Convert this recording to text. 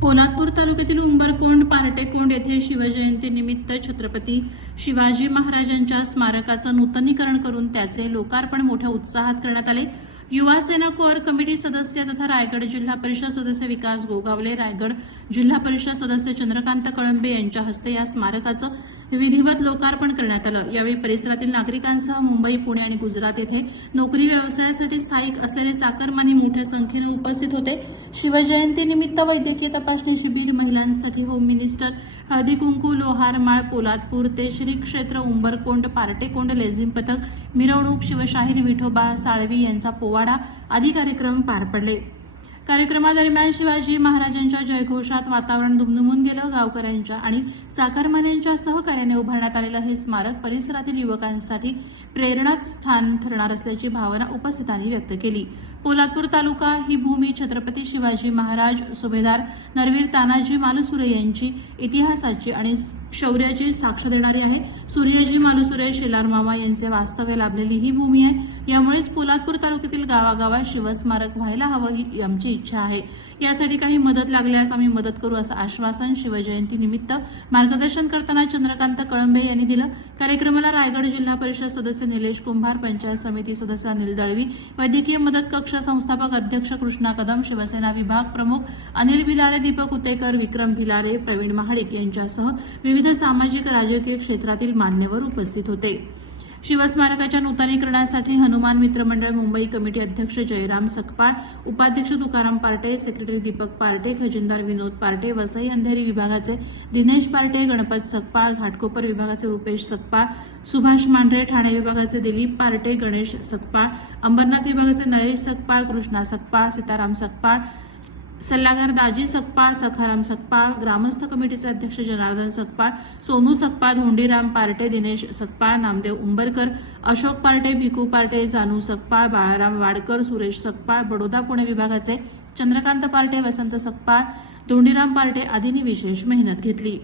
पोलादपूर तालुक्यातील उंबरकोंड पार्टेकोंड येथे शिवजयंतीनिमित्त छत्रपती शिवाजी महाराजांच्या स्मारकाचं नूतनीकरण करून त्याचे लोकार्पण मोठ्या उत्साहात करण्यात आले। युवा सेना कोर कमिटी सदस्य तथा रायगड जिल्हा परिषद सदस्य विकास गोगावले, रायगड जिल्हा परिषद सदस्य चंद्रकांत कळंबे यांच्या हस्ते या स्मारकाचं विधिवत लोकार्पण करण्यात आलं। यावेळी परिसरातील नागरिकांसह मुंबई, पुणे आणि गुजरात येथे नोकरी व्यवसायासाठी स्थायिक असलेले चाकरमानी मोठ्या संख्येने उपस्थित होते। शिवजयंतीनिमित्त वैद्यकीय तपासणी शिबिर, महिलांसाठी होम मिनिस्टर, हळदी कुंकू, लोहारमाळ, पोलादपूर ते श्री क्षेत्र उंबरकोंड पार्टेकोंड लेझिम पथक, मिरवणूक, शिवशाहीर विठोबा साळवी यांचा पोवाडा आदी कार्यक्रम पार पडले। कार्यक्रमादरम्यान शिवाजी महाराजांच्या जयघोषात वातावरण दुमदुमून गेलं। गावकऱ्यांच्या आणि चाकरमान्यांच्या सहकार्याने उभारण्यात आलेलं हे स्मारक परिसरातील युवकांसाठी प्रेरणास्थान ठरणार असल्याची भावना उपस्थितांनी व्यक्त केली। पोलादपूर तालुका ही भूमी छत्रपती शिवाजी महाराज, सुभेदार नरवीर तानाजी मालुसरे यांची इतिहासाची आणि शौर्याची साक्ष देणारी आहे। सूर्यजी मालुसरे, शेलार मामा यांचे वास्तव्य लाभलेली ही भूमी आहे। यामुळेच पोलादपूर तालुक्यातील गावागावात शिवस्मारक व्हायला हवं ही आमची इच्छा आहे। यासाठी काही मदत लागल्यास आम्ही मदत करू असं आश्वासन शिवजयंतीनिमित्त मार्गदर्शन करताना चंद्रकांत कळंबे यांनी दिलं। कार्यक्रमाला रायगड जिल्हा परिषद सदस्य निलेश कुंभार, पंचायत समिती सदस्य अनिल दळवी, वैद्यकीय मदत कक्ष संस्थापक अध्यक्ष कृष्णा कदम, शिवसेना विभाग प्रमुख अनिल भिलारे, दीपक उतेकर, विक्रम भिलारे, प्रवीण महाडिक यांच्यासह विविध सामाजिक राजकीय क्षेत्रातील मान्यवर उपस्थित होते। शिवस्मारकाच्या नूतनीकरणासाठी हनुमान मित्र मंडळ मुंबई कमिटी अध्यक्ष जयराम सकपाळ, उपाध्यक्ष तुकाराम पार्टे, सेक्रेटरी दीपक पार्टे, खजिनदार विनोद पार्टे, वसई अंधेरी विभागाचे दिनेश पार्टे, गणपत सकपाळ, घाटकोपर विभागाचे रुपेश सकपाळ, सुभाष मांढरे, ठाणे विभागाचे दिलीप पार्टे, गणेश सकपाळ, अंबरनाथ विभागाचे नरेश सकपाळ, कृष्णा सकपाळ, सीताराम सकपाळ, सल्लागार दाजी सकपाळ, सखाराम सकपाळ, ग्रामस्थ कमिटीचे अध्यक्ष Janardan Sakpal, Sonu Sakpal, Dhondiram Partey, Dinesh Sakpal, Namdev Umbarkar, Ashok Partey, Bhiku Partey, जानू सकपाळ, बाळाराम वाडकर, सुरेश सकपाळ, बडोदा पुणे विभागाचे चंद्रकांत पार्टे, वसंत सकपाळ, धोंडीराम पार्टे आदींनी विशेष मेहनत घेतली।